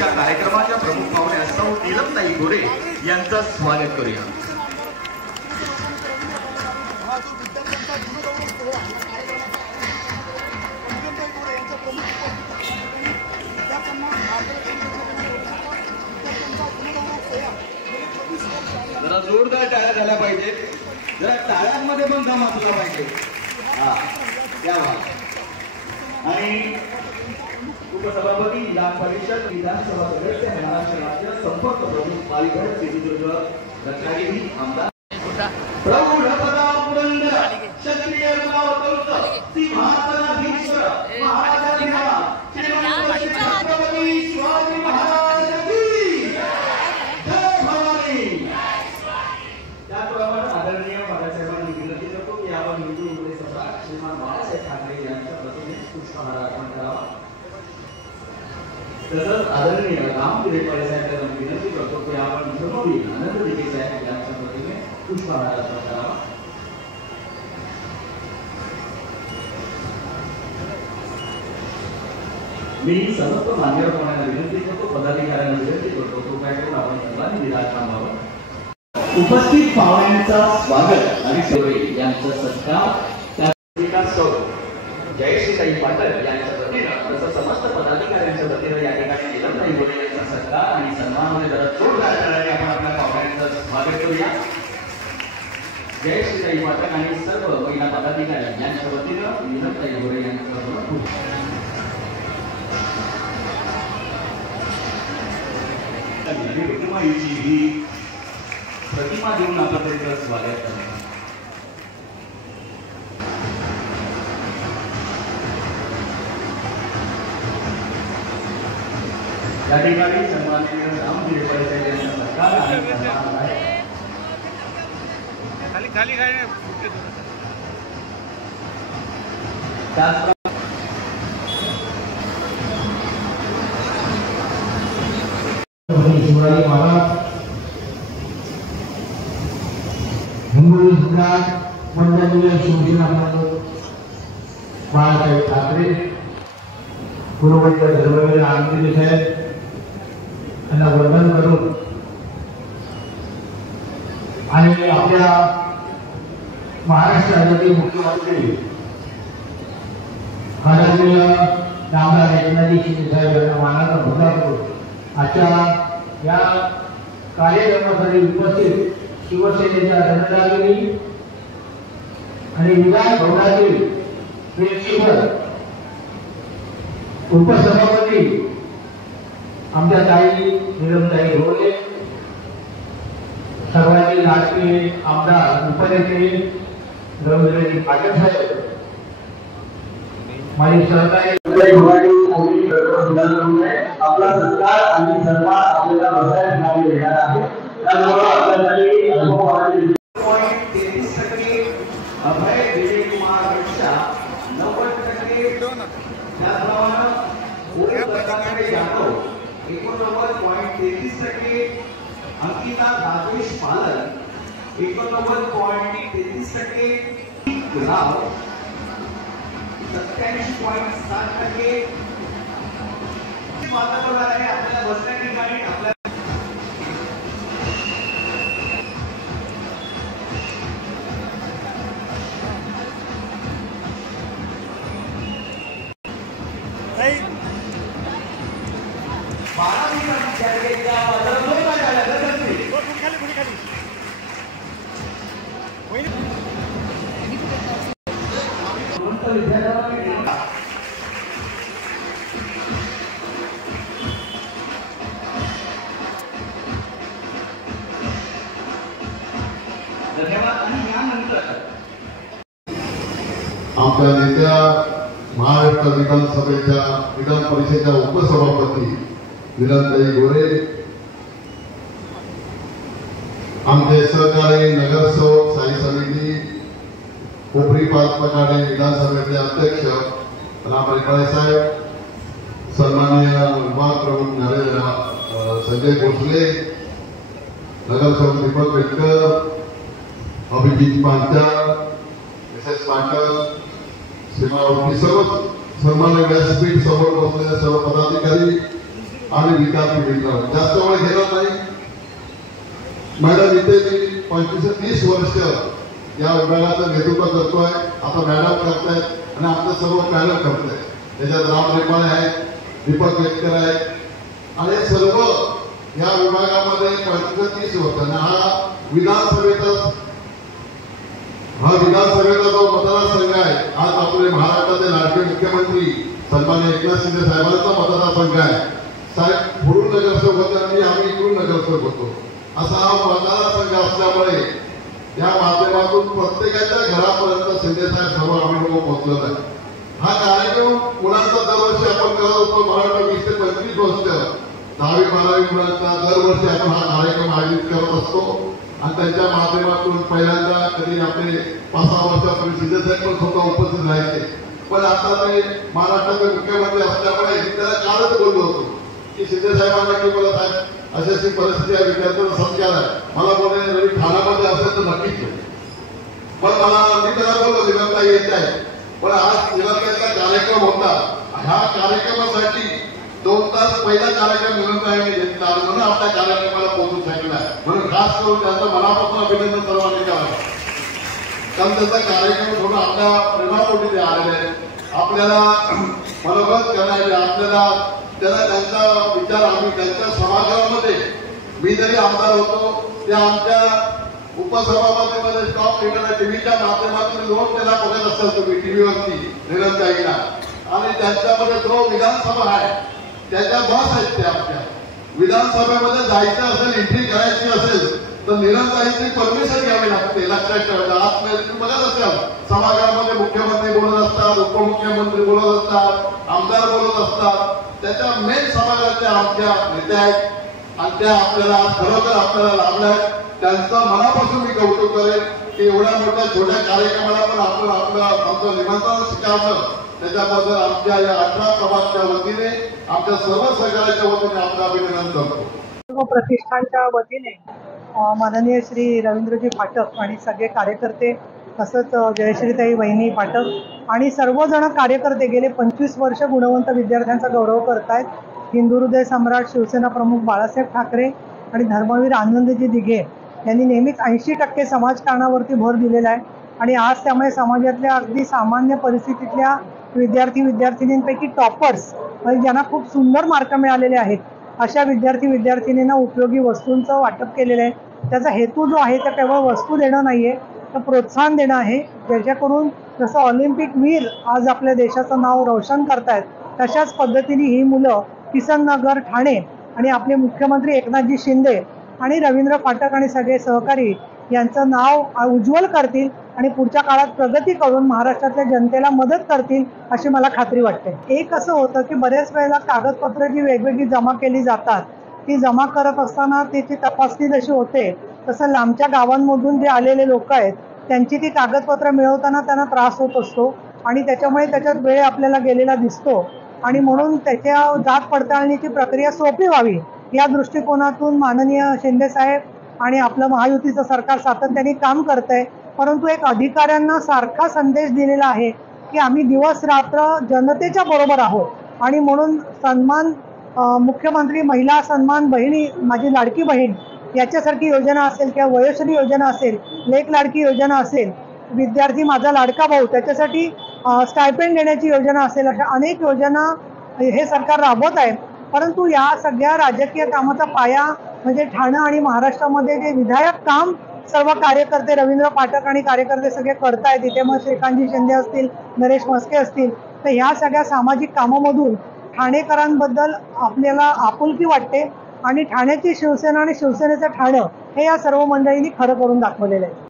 आजच्या कार्यक्रमाच्या प्रमुख पाहुण्या सौ नीलमताई गोरे यांचं स्वागत करूया। जरा जोरदार टाळ्या झाल्या पाहिजेत, जरा टाळ्यांमध्ये पण दम असला पाहिजे। हा या आणि उपसभापती विधान परिषद विधानसभा सदस्य महाराष्ट्र राज्य संपर्क प्रमुख पालघर सिंधुदुर्ग रत्नागिरी आमदार प्रौढपदा पुरंदर क्षत्रिय कुलावतंस सिंहासनाधीश्वर महाराजाधिराज श्रीमंत छत्रपती शिवाजी महाराज की जय भवानी। त्याचप्रमाणे आदरणीय बाळासाहेबांनी विनंती करतो की आपण हिंदू इंग्रजी सम्राट श्रीमान बाळासाहेब ठाकरे यांच्या प्रतिमेस पुष्पहार अर्पण करावा। तसंच आदरणीय रामगिरे साहेब यांना विनंती करतो की आपण धर्मवीर आनंद दिघे साहेब यांच्या प्रतिमेस पुष्पहार अर्पण करावा। मी समस्त मान्यवर कोणाला विनंती करतो, पदाधिकाऱ्यांना विनंती करतो कृपया करून आपण सर्वांनी विराजमान व्हावं। उपस्थित पाहुण्यांचा स्वागत आणि सोरे यांचा सत्कार सौ जयश्रीताई पाटील यांच्या वतीनं तसंच समस्त पदाधिकाऱ्यांच्या वतीनं या ठिकाणी नीलमताई गोरे यांचा सत्कार आणि सन्मानाने जरा जोरदार टाळ्याने आपण आपल्या पाहुण्यांचं स्वागत करूया। जयश्रीताई पाटील आणि सर्व महिला पदाधिकारी यांच्या वतीनं नीलमताई गोरे यांचं प्रतिमाईची ही प्रतिमा देऊन आपण त्याचं स्वागत करतो। या ठिकाणी सन्माननीय रामगिरे साहेब यांचा सत्कार आणि सन्मान आहे। खाली खाली काय शिवाजी महाराज हिंगोली सम्राट वंदनीय शिवसेना बाळासाहेब ठाकरे पूर्ववर्य धर्मवीर आनंद साहेब यांना वंदन करून आणि आपल्या महाराष्ट्र राज्याचे मुख्यमंत्री आदरणीय आमदार एकनाथ शिंदे साहेब यांना मानाचा मुद्दा करून आजच्या या कार्यक्रमासाठी उपस्थित शिवसेनेच्या रणरागिणी आणि विधान भवनातील प्रेक्षक उपसभापती आमच्या ताई नीलमताई गोरे, सर्वांनी लाडके आमदार उपनेते रवींद्रजी पाटील साहेब, माझे सहकारी आपला सत्कार आणि सन्मान आपल्याला बसायला मिळाले येणार आहे। त्यामुळे आपल्यासाठी 33% अभय विजय कुमार पेक्षा 90%, त्याचप्रमाणे यादव 89.33%, अंकिता राजेश पालन 89.33%, राव 87.7%। वातावरण आहे आपल्याला बसण्या ठिकाणी आपल्या आपल्या नेत्या महाराष्ट्र विधानसभेच्या विधान परिषदेच्या उपसभापती नीलमताई गोरे, आमचे सहकारी नगरसेवक साई समिती कोपरी पाचपकाडे विधानसभेचे अध्यक्ष रामरेखाळे साहेब, सन्माननीय विभाग प्रमुख संजय भोसले, नगरसेवक दीपक वेटकर, अभिजित पांचाळ, मिसेस पाटल, सीमावरती सर्व सन्मान्य व्यासपीठ समोर बसलेले सर्व पदाधिकारी, आणि विद्यार्थी मित्र जास्त वेळ घेणार नाही. मॅडम इथे मी 25 ते 30 वर्ष या विभागाचं नेतृत्व करतोय. आता मॅडम करतायत आणि आपलं सर्व पॅनल करतोय. त्याच्यात राम रेपाळे आहेत, दीपक वेटकर आहेत आणि सर्व या विभागामध्ये 25 ते 30 वर्ष. हा विधानसभेचा जो मतदारसंघ आहे, आज आपले महाराष्ट्राचे लाडके मुख्यमंत्री सन्माननीय एकनाथ शिंदे साहेबांचा मतदारसंघ आहे. साहेब पुढून नगरसेवक होते आणि आम्ही इकडून नगरसेवक होतो. असा हा मतदारसंघ असल्यामुळे या माध्यमातून प्रत्येकाच्या घरापर्यंत शिंदे साहेब सर्व आम्ही लोक पोहोचलेला आहे. हा कार्यक्रम मुलांचा दरवर्षी आपण करत होतो. मला वाटतं 20 ते 25 वर्ष 10वी 12वी मुलांचा दरवर्षी आपण हा कार्यक्रम आयोजित करत असतो आणि त्यांच्या माध्यमातून पहिल्यांदा कधी आपले 5-6 वर्षापूर्वी शिंदे साहेब पण स्वतः उपस्थित राहायचे. पण आता ते महाराष्ट्राचे मुख्यमंत्री असल्यामुळे त्याला कालच बोललो होतो की शिंदे साहेबांना की मला साहेब अशी परिस्थिती आहे, विद्यार्थ्यांना संस्कार आहे, मला बोलणे जरी ठाण्यामध्ये असेल तर नक्कीच येईल. पण मी त्याला बोललो निलंता येत आहे. पण आज निलंताचा कार्यक्रम होता. ह्या कार्यक्रमासाठी 2 तास पहिला कार्यक्रम निलंताने घेतला म्हणून आपल्या कार्यक्रमाला पोहोचू शकला. म्हणून खास करून त्यांचं मनापासून अभिनंदन सर्वांनी करावं. कारण त्याचा कार्यक्रम थोडा आपल्या प्रेमापोटी ते आलेले आहे. आपल्याला मनोगत करायचे, आपल्याला त्याला त्यांचा विचार आम्ही त्यांच्या सभागृहामध्ये मी जरी आमदार होतो त्या आमच्या उपसभापतीमध्ये टॉप लीडर टीव्हीच्या माध्यमातून लोक त्याला बघत असाल तुम्ही टीव्हीवरती निरंताईला. आणि त्यांच्यामध्ये जो विधानसभा आहे त्याच्या बॉस आहेत ते आपल्या विधानसभेमध्ये जायचं असेल, एंट्री करायची असेल तर निरंताईची परमिशन घ्यावी लागते. लक्षात ठेवायचं. आतमध्ये तुम्ही बघत असाल सभागृहामध्ये मुख्यमंत्री बोलत असतात, उपमुख्यमंत्री बोलत असतात, आमदार बोलत असतात. त्याच्या मेन सभागृहाच्या आमच्या नेत्या आहेत आणि त्या आपल्याला खरोखर आपल्याला लाभल्या आहेत. त्यांचं मनापासून मी कौतुक करेन की एवढ्या मोठ्या छोट्या कार्यक्रमाला पण आपण आमचं निमंत्रण स्वीकारलं. त्याच्याबद्दल आमच्या या 18 प्रभागच्या वतीने आमच्या सर्व सहकार्याच्या वतीने आपलं अभिनंदन करतो. प्रतिष्ठानच्या वतीने माननीय श्री रवींद्रजी पाठक आणि सगळे कार्यकर्ते तसंच जयश्रीताई वहिनी पाठक आणि सर्वजण कार्यकर्ते गेले 25 वर्ष गुणवंत विद्यार्थ्यांचा गौरव करतायत. हिंदू हृदय सम्राट शिवसेना प्रमुख बाळासाहेब ठाकरे आणि धर्मवीर आनंदजी दिघे यांनी नेहमीच 80% समाजकारणावरती भर दिलेला आहे आणि आज त्यामुळे समाजातल्या अगदी सामान्य परिस्थितीतल्या विद्यार्थिनींपैकी टॉपर्स म्हणजे ज्यांना खूप सुंदर मार्क मिळालेले आहेत अशा विद्यार्थिनींना उपयोगी वस्तूंचं वाटप केलेलं आहे. त्याचा हेतू जो आहे ते केवळ वस्तू देणं नाही आहे तर प्रोत्साहन देणं आहे. ज्याच्याकडून जसं ऑलिम्पिक वीर आज आपल्या देशाचं नाव रोशन करतायत तशाच पद्धतीने ही मुलं किसननगर, ठाणे आणि आपले मुख्यमंत्री एकनाथजी शिंदे आणि रवींद्र फाटक आणि सगळे सहकारी यांचं नाव उज्ज्वल करतील आणि पुढच्या काळात प्रगती करून महाराष्ट्रातल्या जनतेला मदत करतील अशी मला खात्री वाटते. एक असं होतं की बऱ्याच वेळेला कागदपत्र जी वेगवेगळी जमा केली जातात ती जमा करत असताना त्याची तपासणी जशी होते तसं लांबच्या गावांमधून जे आलेले लोक आहेत त्यांची ती कागदपत्र मिळवताना त्यांना त्रास होत असतो आणि त्याच्यामुळे त्याच्यात वेळ आपल्याला गेलेला दिसतो आणि म्हणून त्याच्या जात पडताळणीची प्रक्रिया सोपी व्हावी या दृष्टिकोनातून माननीय शिंदे साहेब आणि आपलं महायुतीचं सरकार सातत्याने काम करत आहे. परंतु एक अधिकाऱ्यांना सारखा संदेश दिलेला आहे की आम्ही दिवस रात्र जनतेच्या बरोबर आहोत आणि म्हणून सन्मान मुख्यमंत्री महिला सन्मान बहिणी माझी लाडकी बहीण याच्यासारखी योजना असेल किंवा वयोश्री योजना असेल, लेक लाडकी योजना असेल, विद्यार्थी माझा लाडका भाऊ त्याच्यासाठी स्टायपेंड देण्याची योजना असेल, अशा अनेक योजना हे सरकार राबवत आहे. परंतु या सगळ्या राजकीय कामाचा पाया म्हणजे ठाणे आणि महाराष्ट्रामध्ये जे विधायक काम सर्व कार्यकर्ते रवींद्र पाठक आणि कार्यकर्ते सगळे करतायत. इथे मग श्रीकांतजी शिंदे असतील, नरेश म्हस्के असतील, तर ह्या सगळ्या सामाजिक कामामधून ठाणेकरांबद्दल आपल्याला आपुलकी वाटते आणि ठाण्याची शिवसेना आणि शिवसेनेचं ठाणं हे या सर्व मंडळींनी खरं करून दाखवलेलं आहे.